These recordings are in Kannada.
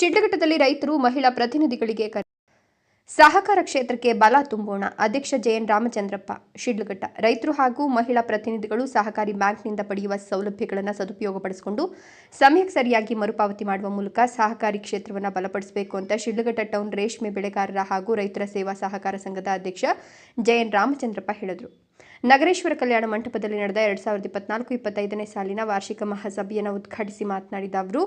ಶಿಡ್ಲಘಟ್ಟದಲ್ಲಿ ರೈತರು, ಮಹಿಳಾ ಪ್ರತಿನಿಧಿಗಳಿಗೆ ಕರೆ. ಸಹಕಾರ ಕ್ಷೇತ್ರಕ್ಕೆ ಬಲ ತುಂಬೋಣ. ಅಧ್ಯಕ್ಷ ಜೆಎನ್ ರಾಮಚಂದ್ರಪ್ಪ ಶಿಡ್ಲಘಟ್ಟ ರೈತರು ಹಾಗೂ ಮಹಿಳಾ ಪ್ರತಿನಿಧಿಗಳು ಸಹಕಾರಿ ಬ್ಯಾಂಕ್ನಿಂದ ಪಡೆಯುವ ಸೌಲಭ್ಯಗಳನ್ನು ಸದುಪಯೋಗಪಡಿಸಿಕೊಂಡು, ಸಮಯಕ್ಕೆ ಸರಿಯಾಗಿ ಮರುಪಾವತಿ ಮಾಡುವ ಮೂಲಕ ಸಹಕಾರಿ ಕ್ಷೇತ್ರವನ್ನು ಬಲಪಡಿಸಬೇಕು ಅಂತ ಶಿಡ್ಲಘಟ್ಟ ಟೌನ್ ರೇಷ್ಮೆ ಬೆಳೆಗಾರರ ಹಾಗೂ ರೈತರ ಸೇವಾ ಸಹಕಾರ ಸಂಘದ ಅಧ್ಯಕ್ಷ ಜೆಎನ್ ರಾಮಚಂದ್ರಪ್ಪ ಹೇಳಿದರು. ನಗರೇಶ್ವರ ಕಲ್ಯಾಣ ಮಂಟಪದಲ್ಲಿ ನಡೆದ ಎರಡ್ ಸಾವಿರದ ಇಪ್ಪತ್ನಾಲ್ಕು ಇಪ್ಪತ್ತೈದನೇ ಸಾಲಿನ ವಾರ್ಷಿಕ ಮಹಾಸಭೆಯನ್ನು ಉದ್ಘಾಟಿಸಿ ಮಾತನಾಡಿದ ಅವರು,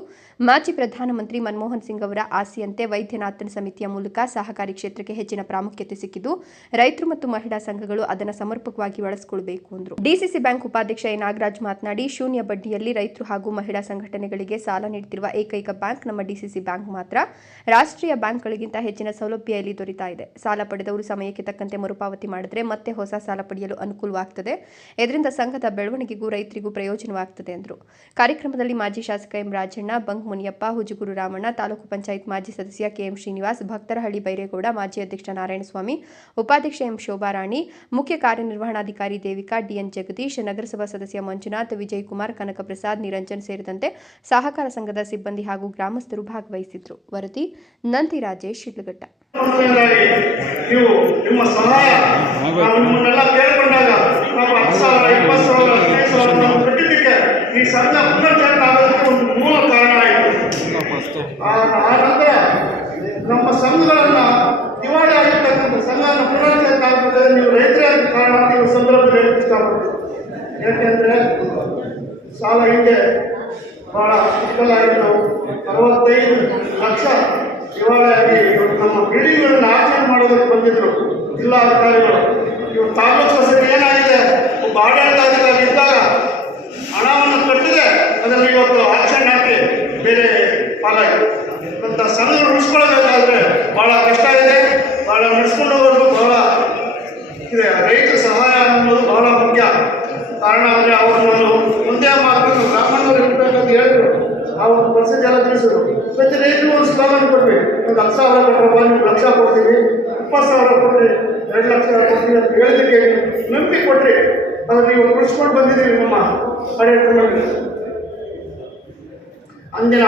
ಮಾಜಿ ಪ್ರಧಾನಮಂತ್ರಿ ಮನಮೋಹನ್ ಸಿಂಗ್ ಅವರ ಆಸೆಯಂತೆ ವೈದ್ಯನಾಥನ್ ಸಮಿತಿಯ ಮೂಲಕ ಸಹಕಾರಿ ಕ್ಷೇತ್ರಕ್ಕೆ ಹೆಚ್ಚಿನ ಪ್ರಾಮುಖ್ಯತೆ ಸಿಕ್ಕಿದ್ದು, ರೈತರು ಮತ್ತು ಮಹಿಳಾ ಸಂಘಗಳು ಅದನ್ನು ಸಮರ್ಪಕವಾಗಿ ಬಳಸಿಕೊಳ್ಳಬೇಕು ಎಂದರು ಡಿಸಿಸಿ ಬ್ಯಾಂಕ್ ಉಪಾಧ್ಯಕ್ಷ ಎ. ನಾಗರಾಜ್ ಮಾತನಾಡಿ, ಶೂನ್ಯ ಬಡ್ಡಿಯಲ್ಲಿ ರೈತರು ಹಾಗೂ ಮಹಿಳಾ ಸಂಘಟನೆಗಳಿಗೆ ಸಾಲ ನೀಡುತ್ತಿರುವ ಏಕೈಕ ಬ್ಯಾಂಕ್ ನಮ್ಮ ಡಿಸಿಸಿ ಬ್ಯಾಂಕ್ ಮಾತ್ರ. ರಾಷ್ಟ್ರೀಯ ಬ್ಯಾಂಕ್ಗಳಿಗಿಂತ ಹೆಚ್ಚಿನ ಸೌಲಭ್ಯ ಇಲ್ಲಿ ದೊರೀತಾ ಇದೆ. ಸಾಲ ಪಡೆದವರು ಸಮಯಕ್ಕೆ ತಕ್ಕಂತೆ ಮರುಪಾವತಿ ಮಾಡಿದರೆ ಮತ್ತೆ ಹೊಸ ಸಾಲ ಪಡೆಯಲು ಅನುಕೂಲವಾಗುತ್ತದೆ ಇದರಿಂದ ಸಂಘದ ಬೆಳವಣಿಗೆಗೂ ರೈತರಿಗೂ ಪ್ರಯೋಜನವಾಗ್ತದೆ, ಎಂದರು. ಕಾರ್ಯಕ್ರಮದಲ್ಲಿ ಮಾಜಿ ಶಾಸಕ ಎಂ ರಾಜಣ್ಣ, ಬಂಕ್ ಮುನಿಯಪ್ಪ, ಹುಜುಗುರು ರಾಮಣ್ಣ, ತಾಲೂಕು ಪಂಚಾಯತ್ ಮಾಜಿ ಸದಸ್ಯ ಕೆಎಂ ಶ್ರೀನಿವಾಸ್, ಭಕ್ತರಹಳ್ಳಿ ಬೈರೇಗೌಡ, ಮಾಜಿ ಅಧ್ಯಕ್ಷ ನಾರಾಯಣಸ್ವಾಮಿ, ಉಪಾಧ್ಯಕ್ಷ ಎಂ ಶೋಭಾರಾಣಿ, ಮುಖ್ಯ ಕಾರ್ಯನಿರ್ವಹಣಾಧಿಕಾರಿ ದೇವಿಕಾ, ಡಿಎನ್ ಜಗದೀಶ್, ನಗರಸಭಾ ಸದಸ್ಯ ಮಂಜುನಾಥ್ ವಿಜಯಕುಮಾರ್ ಕನಕಪ್ರಸಾದ್, ನಿರಂಜನ್ ಸೇರಿದಂತೆ ಸಹಕಾರ ಸಂಘದ ಸಿಬ್ಬಂದಿ ಹಾಗೂ ಗ್ರಾಮಸ್ಥರು ಭಾಗವಹಿಸಿದ್ರು ವರದಿ ನಂದಿ ರಾಜೇಶ್ ಶಿಡ್ಲಘಟ್ಟ. ನೀವು ನಿಮ್ಮ ಸಹಾಯ ನಾವು ನಿಮ್ಮನ್ನೆಲ್ಲ ಕೇಳ್ಕೊಂಡಾಗ ನಾವು ಹತ್ತು ಸಾವಿರ ಇಪ್ಪತ್ತು ಸಾವಿರ ಹದಿನೈದು ಸಾವಿರ ನಾವು ಕಟ್ಟಿದ್ದಕ್ಕೆ ಈ ಸಂಘ ಪುನರ್ಜಾತ ಆಗೋದಕ್ಕೆ ಒಂದು ಮೂಲ ಕಾರಣ ಆಯಿತು. ಆ ನಂತರ ನಮ್ಮ ಸಂಘಗಳನ್ನ ದಿವಾಳಿ ಆಗಿರ್ತಕ್ಕಂಥ ಸಂಘನ ಪುನರ್ಜಾತ ಆಗ್ತದೆ. ನೀವು ರೈತರೇ ಕಾರಣ ನೀವು ಸಂದರ್ಭದಲ್ಲಿ ಇಷ್ಟಪಡ್ತೀವಿ ಯಾಕೆಂದ್ರೆ ಸಾಲ ಹಿಂದೆ ಬಹಳ ಚಿಕ್ಕಲಾಗಿತ್ತು ಅರವತ್ತೈದು ಲಕ್ಷ ದಿವಾಳಿಯಾಗಿ ನಮ್ಮ ಬಿಲ್ಡಿಂಗ್ಗಳನ್ನು ಆಚರಣೆ ಮಾಡೋದಕ್ಕೆ ಬಂದಿದ್ರು ಜಿಲ್ಲಾಧಿಕಾರಿಗಳು ಇವತ್ತು ತಾಲೂಕು ಸಭೆ ಏನಾಗಿದೆ? ಒಬ್ಬ ಆಡಳಿತಾಧಿಕಾರಿ ಇದ್ದಾಗ ಹಣವನ್ನು ಕಟ್ಟಿದೆ. ಅದನ್ನು ಇವತ್ತು ಆಚರಣೆ ಹಾಕಿ ಬೇರೆ ಪಾಲಾಗಿದೆ. ಅಂತ ಸಣ್ಣ ಉಳಿಸ್ಕೊಳ್ಬೇಕಾದ್ರೆ ಬಹಳ ಕಷ್ಟ ಇದೆ. ಬಹಳ ನಡೆಸ್ಕೊಂಡು ಹೋಗೋದು ಬಹಳ ಇದೆ ರೈತರ ಸಹಾಯ ಅನ್ನೋದು ಬಹಳ ಮುಖ್ಯ ಕಾರಣ ಅಂದರೆ ಅವರು ನಾನು ಮುಂದೆ ಮಾತು ಬ್ರಾಹ್ಮಣರು ಇರಬೇಕಂತ ಹೇಳಿದ್ರು ಆ ಒಂದು ಪರ್ಸೆಂಟ್ ಎಲ್ಲ ತಿಳಿಸಿದ್ರು ಪ್ರತಿ ಸ್ಲೋಗನ್ ಕೊಡ್ರಿ. ಒಂದು ಹತ್ತು ಸಾವಿರ ಕೊಟ್ಟರಪ್ಪ ನೀವು ಲಕ್ಷ ಕೊಡ್ತೀವಿ ಇಪ್ಪತ್ತು ಸಾವಿರ ಕೊಟ್ಟರೆ ಎರಡು ಲಕ್ಷ ಕೊಡ್ತೀವಿ ಅಂತ ಹೇಳಿದಕ್ಕೆ ನಂಬಿಕೆ ಕೊಟ್ಟರೆ ಅದನ್ನು ನೀವು ಉಳಿಸ್ಕೊಂಡು ಬಂದಿದ್ದೀವಿ ನಮ್ಮ ಆಡಳಿತದಲ್ಲಿ ಅಂದಿನ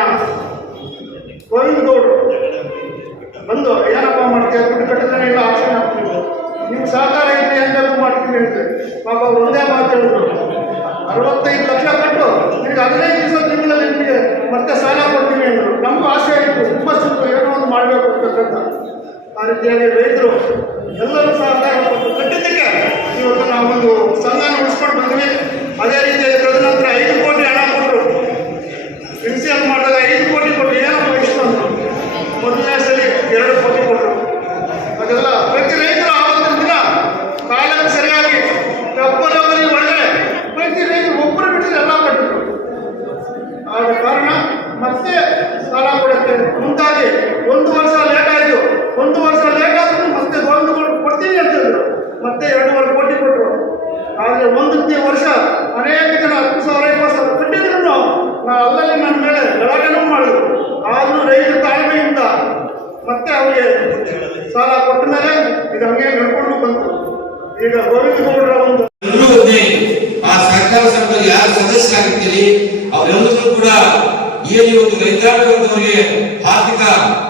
ಗೋವಿಂದ ಗೌಡರು ಬಂದು ಏನಪ್ಪ ಮಾಡ್ತೀವಿ ದುಡ್ಡು ಕಟ್ಟಿದ್ರೆ ಇಲ್ಲ ಆಕ್ಷನ್ ಹಾಕ್ತೀವಿ ನೀವು ಸಹಕಾರ ಇದ್ರೆ ಎಂದಾದ್ರು ಮಾಡ್ತೀವಿ ಅಂತ. ಪಾಪ ಅವ್ರು ಒಂದೇ ಮಾತು ಹೇಳಿದ್ರು. ಅರವತ್ತೈದು ಲಕ್ಷ ಕಟ್ಟು ನಿಮಗೆ ಹದಿನೈದು ದಿವಸ ತಿಂಗಳಲ್ಲಿ ನಿಮಗೆ ಮತ್ತೆ ಸಾಲ ಕೊಡ್ತೀವಿ ಅಂದರು ನಮಗೂ ಆಸೆ ಆಯಿತು ಹುಮ್ಮಸ್ಸಿತ್ತು ಏನೋ ಒಂದು ಮಾಡಬೇಕು ಅಂತಕ್ಕಂಥ ಆ ರೀತಿಯಾಗಿ ರೈತರು ಎಲ್ಲರೂ ಸಹ ಕೊಟ್ಟು ಕಟ್ಟಿದ್ದಕ್ಕೆ ಇವತ್ತು ನಾವು ಒಂದು ಸಂಧಾನ ಉಳಿಸ್ಕೊಂಡು ಬಂದ್ವಿ. ಅದೇ ರೀತಿಯಾಗಿ ತದನಂತರ ಐದು ಕೋಟಿ ಹಣ ಕೊಟ್ಟರು ಇನ್ಸಿಯಲ್ ಮಾಡಿದಾಗ ಐದು ಕೋಟಿ ಕೊಟ್ಟು ಏನಪ್ಪ ಇಷ್ಟು ಅಂದರು ಮೊದಲನೇ ಸಲ ಎರಡು ಕೋಟಿ ಕೊಟ್ಟರು ಅದೆಲ್ಲ ಪ್ರತಿ ರೈತರು ಆವತ್ತಿನ ದಿನ ಕಾಲಕ್ಕೆ ಸರಿಯಾಗಿ ಒಬ್ಬರೊಬ್ಬರಿಗೆ ಒಳ್ಳೆ ಪ್ರತಿ ರೈತರು ಒಬ್ಬರು ಬಿಟ್ಟರೆ ಎಲ್ಲ ಕೊಟ್ಟರು ಆದ ಕಾರಣ ಮತ್ತೆ ಸಾಲ ಕೊಡಕ್ಕೆ ಮುಂದಾಗಿ ಒಂದು ವರ್ಷ ಲೇಟ್ ಆಯಿತು ಒಂದು ವರ್ಷ ಲೇಟ್ ಆದ್ರೂ ಮತ್ತೆ ಗೋವಿಂದ ಕೊಡ್ತೀನಿ ಅಂತಂದ್ರು ಮತ್ತೆ ಎರಡೂವರೆ ಕೋಟಿ ಕೊಟ್ಟರು ಆದರೆ ಒಂದು ತಿ- ವರ್ಷ ಅನೇಕ ಜನ, ಹತ್ತು ಸಾವಿರ ಐದು ಸಾವಿರ ಕಟ್ಟಿದ್ರು. ನಾ ಅಲ್ಲಲ್ಲಿ ನನ್ನ ಮೇಲೆ ಗಲಾಟೆನೂ ಮಾಡಿದ್ರು. ಆದರೂ ರೈತರ ತಾಳ್ಮೆಯಿಂದ ಮತ್ತೆ ಅವರಿಗೆ ಸಾಲ ಕೊಟ್ಟ ಮೇಲೆ ಇದು ಹಂಗೆ ನಡ್ಕೊಂಡು ಬಂತು. ಈಗ ಗೋವಿಂದ ಗೌಡರ ಒಂದು ಆ ಸಹಕಾರ ಸಂಘದಲ್ಲಿ ಯಾರು ಸದಸ್ಯರಾಗಿರ್ತೀರಿ, ಅವರೆಲ್ಲರೂ ಕೂಡ ಏನು ಇವತ್ತು ವರ್ಗದವರಿಗೆ ಆರ್ಥಿಕ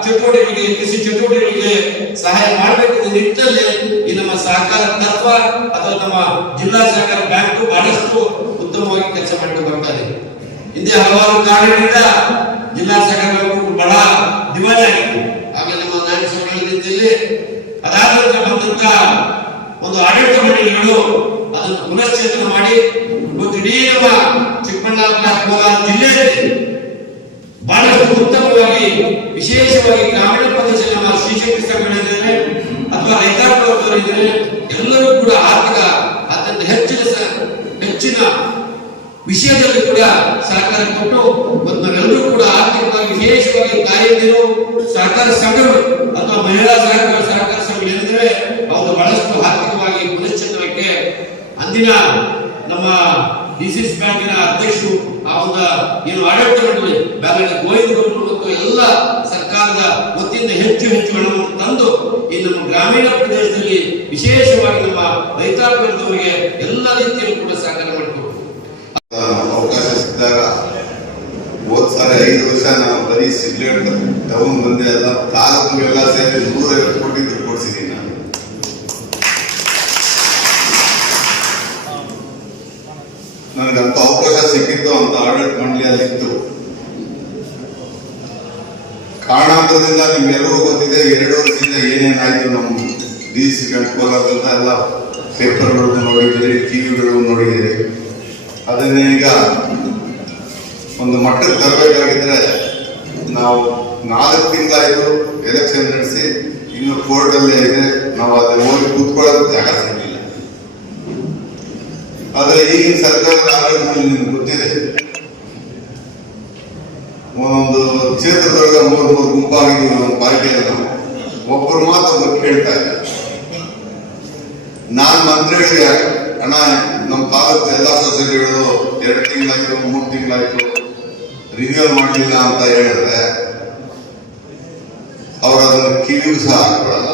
ಚಟುವಟಿಕೆಗಳಿಗೆ ಕೃಷಿ ಚಟುವಟಿಕೆಗಳಿಗೆ ಸಹಾಯ ಮಾಡಬೇಕು ಅನ್ನೋ ನಿಟ್ಟಿನಲ್ಲಿ ಈ ನಮ್ಮ ಸಹಕಾರ ತತ್ವ ಅಥವಾ ನಮ್ಮ ಜಿಲ್ಲಾ ಸಹಕಾರ ಬ್ಯಾಂಕ್ ಬಹಳಷ್ಟು ಉತ್ತಮವಾಗಿ ಕೆಲಸ ಮಾಡಿಕೊಂಡು ಬರ್ತಾ ಇದೆ. ಹಿಂದೆ ಹಲವಾರು ಕಾರಣಗಳಿಂದ ಜಿಲ್ಲಾ ಸಹಕಾರ ಬ್ಯಾಂಕ್ ಬಹಳ ದಿವಾಳಿ ಆಗಿತ್ತು. ಆಗ ನಮ್ಮ ನಾಯಕ ರೀತಿಯಲ್ಲಿ ಅದಾದ ನಂತರ ಬಂದಂತ ಒಂದು ಆಡಳಿತ ಮಂಡಳಿಗಳು ಅದನ್ನು ಪುನಶ್ಚೇತನ ಮಾಡಿ ಇವತ್ತು ಇಡೀ ನಮ್ಮ ಚಿಕ್ಕಬಳ್ಳಾಪುರ ಜಿಲ್ಲೆಯಲ್ಲಿ ಬಹಳಷ್ಟು ಉತ್ತಮವಾಗಿ, ವಿಶೇಷವಾಗಿ ಗ್ರಾಮೀಣ ಪ್ರದೇಶದಲ್ಲಿ ಶ್ರೀಶಕ್ತಿ ಸಂಘಟನೆ ಅಥವಾ ರೈತರ ಎಲ್ಲರೂ ಕೂಡ ಆರ್ಥಿಕ, ಅತ್ಯಂತ ಹೆಚ್ಚಿನ ಹೆಚ್ಚಿನ ವಿಷಯದಲ್ಲಿ ಕೂಡ ಸಹಕಾರ ಕೊಟ್ಟು, ಮತ್ತು ನಾವೆಲ್ಲರೂ ಕೂಡ ಆರ್ಥಿಕವಾಗಿ ವಿಶೇಷವಾಗಿ ತಾಯಂದಿರು ಸಹಕಾರ ಸಂಘಗಳು, ಅಥವಾ ಮಹಿಳಾ ಸಹಕಾರ ಸಹಕಾರ ಸಂಘಗಳು ಏನಿದ್ರೆ ಅವರು ಬಹಳಷ್ಟು ಆರ್ಥಿಕವಾಗಿ ಪುನಶ್ಚೇತನಕ್ಕೆ ಅಂದಿನ ನಮ್ಮ ಡಿಸಿಸ್ ಬ್ಯಾಂಕಿನ ಅಧ್ಯಕ್ಷರು ಆ ಏನು ಆಡಳಿತ ಮಂಡಳಿ ಬ್ಯಾಂಕಿನ ಗೋವಿಂದ ಮತ್ತು ಎಲ್ಲ ಸರ್ಕಾರದ ವತಿಯಿಂದ ಹೆಚ್ಚು ಹೆಚ್ಚು ಹಣವನ್ನು ತಂದು ಈ ನಮ್ಮ ಗ್ರಾಮೀಣ ಪ್ರದೇಶದಲ್ಲಿ ವಿಶೇಷವಾಗಿ ನಮ್ಮ ರೈತಾಪಿ ವರ್ಗದವರಿಗೆ ಎಲ್ಲ ರೀತಿಯಲ್ಲೂ ಕೂಡ ಸಹಕಾರ ಸಾರಿ ಐದು ವರ್ಷ ನಾವು ಬರೀ ಸಿಗ್ರೇಟ್ ತಗೊಂಡ್ ಬಂದೆ. ಅಲ್ಲ ತಾಲೂಕಿಗೆಲ್ಲ ಸೇರಿ ನೂರೈವತ್ತು ಕೋಟಿ ದುಡ್ಡು ಕೊಡ್ಸಿದ್ದೀನಿ ನಾನು. ನನಗಂತ ಸಿಕ್ಕಿತ್ತು ಅಂತ ಆಡಳಿತ ಮಂಡಳಿ ಇತ್ತು ಕಾರಣಾಂತರದಿಂದ ನಿಮ್ಗೆಲ್ಲರಿಗೂ ಗೊತ್ತಿದೆ, ಎರಡು ವರ್ಷದಿಂದ ಏನೇನಾಯ್ತು ನಮ್ಮ ಡಿ ಸಿ ಕೋಲಾರದಿಂದ ಎಲ್ಲ ಪೇಪರ್ಗಳು ನೋಡಿದ್ದೀರಿ ಟಿವಿಗಳು ನೋಡಿದ್ದೀರಿ. ಅದನ್ನೇ ಈಗ ಒಂದು ಮಟ್ಟಕ್ಕೆ ತರಬೇಕಾಗಿದ್ರೆ ನಾವು ನಾಲ್ಕು ತಿಂಗಳಾಯ್ತು ಎಲೆಕ್ಷನ್ ನಡೆಸಿ, ಇನ್ನು ಕೋರ್ಟಲ್ಲೇ ಇದೆ. ನಾವು ಅದನ್ನ ಹೋಗಿ ಕೂತ್ಕೊಳ್ಳೋದು ಜಾಗ ಆದ್ರೆ ಈಗಿನ ಸರ್ಕಾರದ ಆಡಳಿತದಲ್ಲಿ ನಿಮ್ಗೆ ಗೊತ್ತಿದೆ. ಒಂದೊಂದು ಕ್ಷೇತ್ರದೊಳಗೆ ಮೂರು ಮೂರು ಗುಂಪಾಗಿ ಒಂದು ಪಾರ್ಟಿಯಲ್ಲಿ. ನಾವು ಒಬ್ಬರು ಮಾತ್ರ ಕೇಳ್ತಾ ಇಲ್ಲ. ನಾನು ಮಂತ್ರಿಗಳಿಗೆ ಹಣ ನಮ್ಮ ತಾಲೂಕು ಎಲ್ಲ ಸೊಸೈಟಿಗಳು ಎರಡು ತಿಂಗಳಾಯ್ತು, ಮೂರು ತಿಂಗಳಾಯ್ತು ರಿನ್ಯೂವಲ್ ಮಾಡಲಿಲ್ಲ ಅಂತ ಹೇಳಿದ್ರೆ ಅವ್ರು ಅದನ್ನು ಕಿವಿಗೂ ಸಹ ಹಾಕೊಳ್ಳಲ್ಲ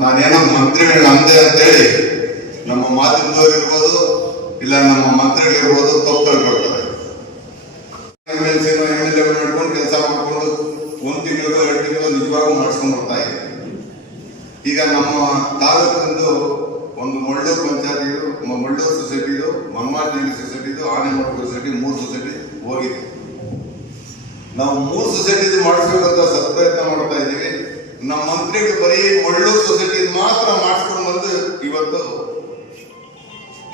ನಾನೇನೋ ಮಂತ್ರಿಗಳು ನಮ್ದೇ ಅಂತೇಳಿ ನಮ್ಮ ಮಾತಿನವರು ಇರ್ಬೋದು ಇಲ್ಲ, ನಮ್ಮ ಮಂತ್ರಿಗಳಿರ್ಬೋದು ತಪ್ಪು ತಿಳ್ಕೊಳ್ತಾರೆ ಮಾಡ್ಕೊಂಡು ಕೆಲಸ ಮಾಡ್ಕೊಂಡು ಒಂದು ತಿಂಗಳು ಎರಡು ತಿಂಗಳು ನಿಜವಾಗೂ ಮಾಡಿಸ್ಕೊಂಡು ಬರ್ತಾ ಇದೆ. ಈಗ ನಮ್ಮ ತಾಲೂಕಿಂದು ಒಂದು ಮುಳ್ಳೂರು ಪಂಚಾಯತಿದು ಮುಳ್ಳೂರು ಸೊಸೈಟಿದು, ಮನ್ಮಾರ್ನಹಳ್ಳಿ ಸೊಸೈಟಿದು ಆನೆಮಠ ಸೊಸೈಟಿ, ಮೂರು ಸೊಸೈಟಿ ಹೋಗಿದೆ. ನಾವು ಮೂರು ಸೊಸೈಟಿದು ಮಾಡಿಸ್ಬೇಕಂತ ಸತ್ಪ್ರಯತ್ನ ಮಾಡ್ತಾ ಇದ್ದೀವಿ. ನಮ್ಮ ಮಂತ್ರಿಗಳು ಬರೀ ಮುಳ್ಳೂರು ಸೊಸೈಟಿ ಮಾತ್ರ ಮಾಡಿಸ್ಕೊಂಡು ಬಂದು ಇವತ್ತು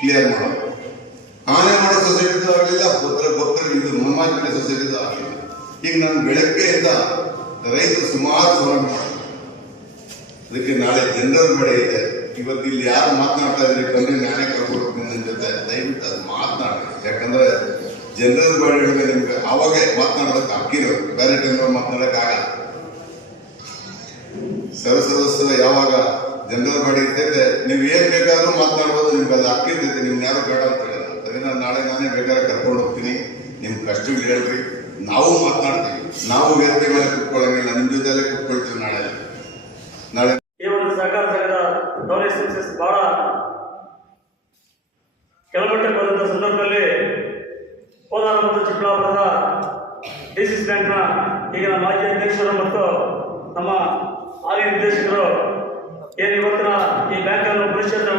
ಕ್ಲಿಯರ್ ಮಾಡೋದು. ಸೊಸೈಟಿದು ಆಗಲಿಲ್ಲ ಭಕ್ತರ ಇದು ಮನ್ಮಾರ್ನಹಳ್ಳಿ ಸೊಸೈಟಿದು ಆಗಲಿಲ್ಲ ಈಗ ನಾನು ಬೆಳಗ್ಗೆಯಿಂದ ರೈತ ಸುಮಾರು ಮಾಡ್ತಾರೆ ಅದಕ್ಕೆ ನಾಳೆ ಜನರಲ್ ಮಳೆ ಇದೆ. ಇವತ್ತು ಇಲ್ಲಿ ಯಾರು ಮಾತನಾಡ್ತಾ ಇದ್ರಿ ಬನ್ನಿ, ನಾನೇ ಕರ್ಕೊಂಡು ನನ್ನ ಜೊತೆ. ದಯವಿಟ್ಟು ಅದು ಮಾತನಾಡಿ. ಯಾಕಂದ್ರೆ ಜನರಲ್ ಬೆಳೆಗಳಿಗೆ ನಿಮ್ಗೆ ಅವಾಗೆ ಮಾತನಾಡೋದಕ್ಕೆ ಹಕ್ಕಿರೋದು ಬೇರೆ ಟೈಮ್ ಆಗಲ್ಲ. ಸರ್ವ ಸದಸ್ಯರು ಯಾವಾಗ ಜನರಲ್ ಬಾಡಿ ಇರ್ತೈತೆ, ನೀವು ಏನ್ ಬೇಕಾದ್ರೂ ಮಾತನಾಡ್ಬೋದು, ನಿಮ್ಗೆ ಅದು ಅಕ್ಕಿರ್ತೈತೆ ನಿಮ್ಗೆ ಯಾರು ಬೇಡ ಅಂತ ನಾಳೆ ನಾನೇ ಬೇಕಾದ್ರೆ ಕರ್ಕೊಂಡು ಹೋಗ್ತೀನಿ. ನಿಮ್ ಕಷ್ಟ ಹೇಳ್ರಿ. ನಾವು ಮಾತನಾಡ್ತೀವಿ ನಾವು ವೇದಿಕೆ ಮೇಲೆ ಕುತ್ಕೊಳ್ಳಂಗಿಲ್ಲ. ನಿಮ್ ಜೊತೆಯಲ್ಲೇ ಕುತ್ಕೊಳ್ತೀವಿ ನಾಳೆ. ನಾಳೆ ಈ ಒಂದು ಸಹಕಾರ ಸಂಘದ ಬಹಳ ಕೆಳಮಟ್ಟಕ್ಕೆ ಸಂದರ್ಭದಲ್ಲಿ ಕೋಲಾರ ಮತ್ತು ಚಿಕ್ಕಬಳ್ಳಾಪುರದ ಡಿ ಸಿ ಬ್ಯಾಂಕ್ನ ಈಗಿನ ಮಾಜಿ ಅಧ್ಯಕ್ಷರು ಮತ್ತು ನಮ್ಮ ಹಾಲಿ ನಿರ್ದೇಶಕರು, ಏನು ಇವತ್ತಿನ ಈ ಬ್ಯಾಂಕನ್ನು ಪರಿಶೀಲನೆ